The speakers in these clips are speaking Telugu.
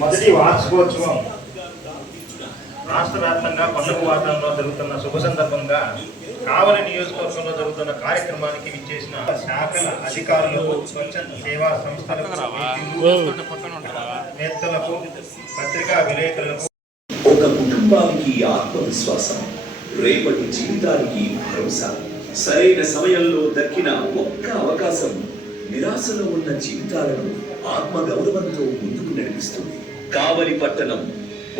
మొదటి వార్షికోత్సవం రాష్ట్ర వ్యాప్తంగా పండుగ వాతావరణంలో జరుగుతున్న శుభ సందర్భంగా కావలి నియోజకవర్గంలో జరుగుతున్న కార్యక్రమానికి విచ్చేసిన శాఖల అధికారులకు, స్వచ్ఛంద సేవా సంస్థలకు, నేతలకు, పత్రికా విలేకరులకు ఒక కుటుంబానికి ఆత్మవిశ్వాసం, రేపటి జీవితానికి భరోసా. సరైన సమయంలో దక్కిన ఒక్క అవకాశం నిరాశలో ఉన్న జీవితాలను ఆత్మగౌరవంతో ముందుకు నడిపిస్తుంది. కావలి పట్టణం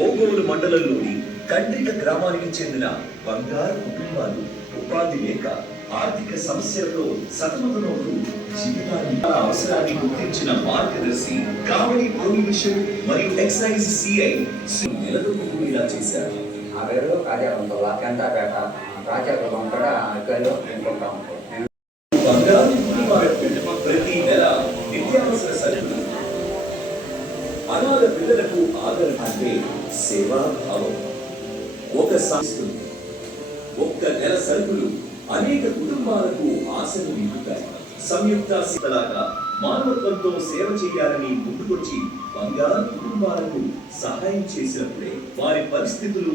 ఓగోలు మండలంలోని కండ్రిక గ్రామానికి చెందిన బంగారు కుటుంబాలు ఉపాధి లేక ఆర్థిక సమస్యలతో సతమతమవుతూ జీవితాన్ని అవసరాన్ని గుర్తించిన మార్గదర్శి కావలి ప్రొహిబిషన్ మరియు ఎక్సైజ్ సిఐ నిలదొక్కునేలా చేశారు. ప్రతి నెల నిత్యావసర సరుకులు, అనాథ పిల్లలకు ఆదరణ అంటే సేవాభావం. ఒక్క నెల సరుకులు అనేక కుటుంబాలకు ఆశలు నింపుతాయి. సంయుక్త సీతలాగా మానవత్వంతో సేవ చేయాలని ముందుకొచ్చి బంగారు కుటుంబాలకు సహాయం చేసినప్పుడే వారి పరిస్థితులు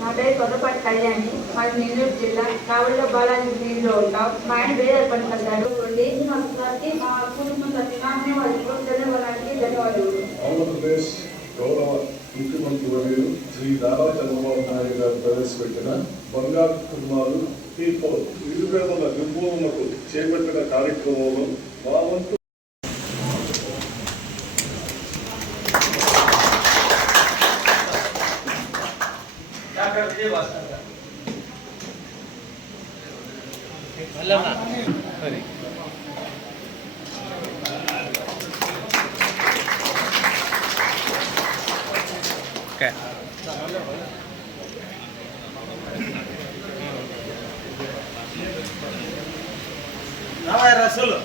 నా పేరు కొత్తపాటి కళ్యాణి, మాది నెల్లూరు జిల్లా. కావలిలో బాలాజీ వీధిలో ఉంటాం. మా ఆయన వేరే పని పడ్డాడు. మా కుటుంబం తరఫున ధన్యవాదానికి ధన్యవాదాలు. ఆంధ్రప్రదేశ్ గౌరవ ముఖ్యమంత్రి వర్యులు శ్రీ నారా చంద్రబాబు నాయుడు గారు ప్రవేశపెట్టిన బంగారు కుటుంబాలు నిరుపేదల నిర్మూలనకు చేపట్టిన కార్యక్రమంలో మా వంతు రసూలు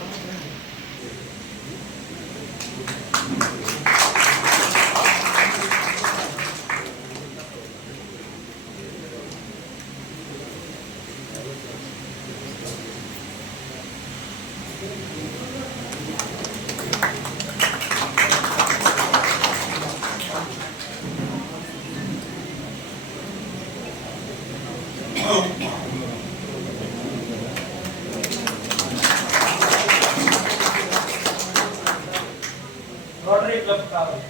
రోటరీ క్లబ్ కావాలి.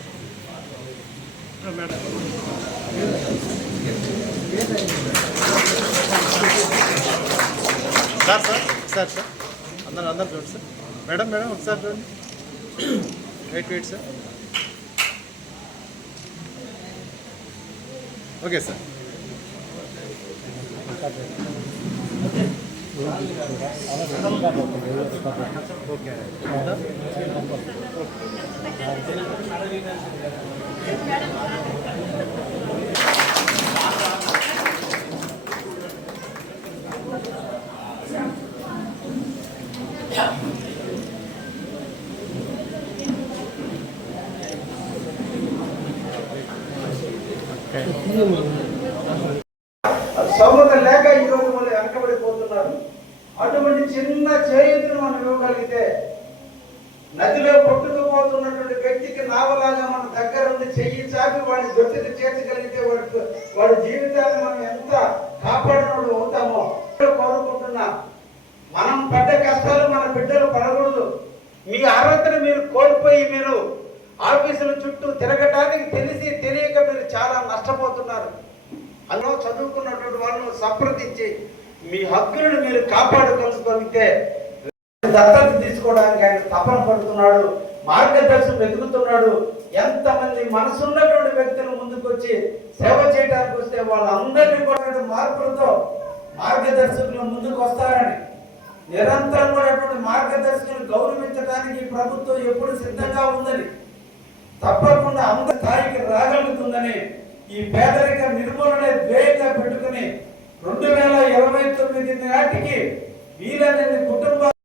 సార్ సార్ సార్ సార్ అందరూ చూడండి సార్. మేడం మేడం ఒకసారి చూడండి. Wait sir. Okay sir. Okay సౌలత లేక ఈరోజు వాళ్ళు వెనకబడిపోతున్నారు. అటువంటి చిన్న చేయుతును మనం ఇవ్వగలిగితే నదిలో కొట్టుకుపోతున్నటువంటి వ్యక్తికి నావలాగా మన దగ్గర ఉండి చెయ్యి చాపి వాడి దొడ్డికి చేర్చగలిగితే వాడి జీవితాన్ని మనం ఎంత కాపాడినోడు అవుతామో కోరుకుంటున్నా. మనం పడ్డ కష్టాలు మన బిడ్డలు పడకూడదు. మీ అర్హతను మీరు కోల్పోయి మీరు ఆఫీసుల చుట్టూ తిరగటానికి తెలిసి తెలియక మీరు చాలా నష్టపోతున్నారు. అందులో చదువుకున్నటువంటి వాళ్ళను సంప్రదించి మీ హక్కులను మీరు కాపాడుకోగలిగితే దత్తత తీసుకోవడానికి ఆయన తపన పడుతున్నాడు, మార్గదర్శనం వెతుకుతున్నాడు. ఎంతమంది మనసున్నటువంటి వ్యక్తులు ముందుకు వచ్చి సేవ చేయడానికి వస్తే వాళ్ళందరినీ కూడా మార్పులతో మార్గదర్శకులు ముందుకు వస్తారని, నిరంతరం కూడా మార్గదర్శకులు గౌరవించడానికి ప్రభుత్వం ఎప్పుడు సిద్ధంగా ఉందని, తప్పకుండా అందరి స్థాయికి రాగలుగుతుందని, ఈ పేదరిక నిర్మూలనే ధ్యేయంగా పెట్టుకుని 2029 నాటికి వీలైనన్ని కుటుంబాలు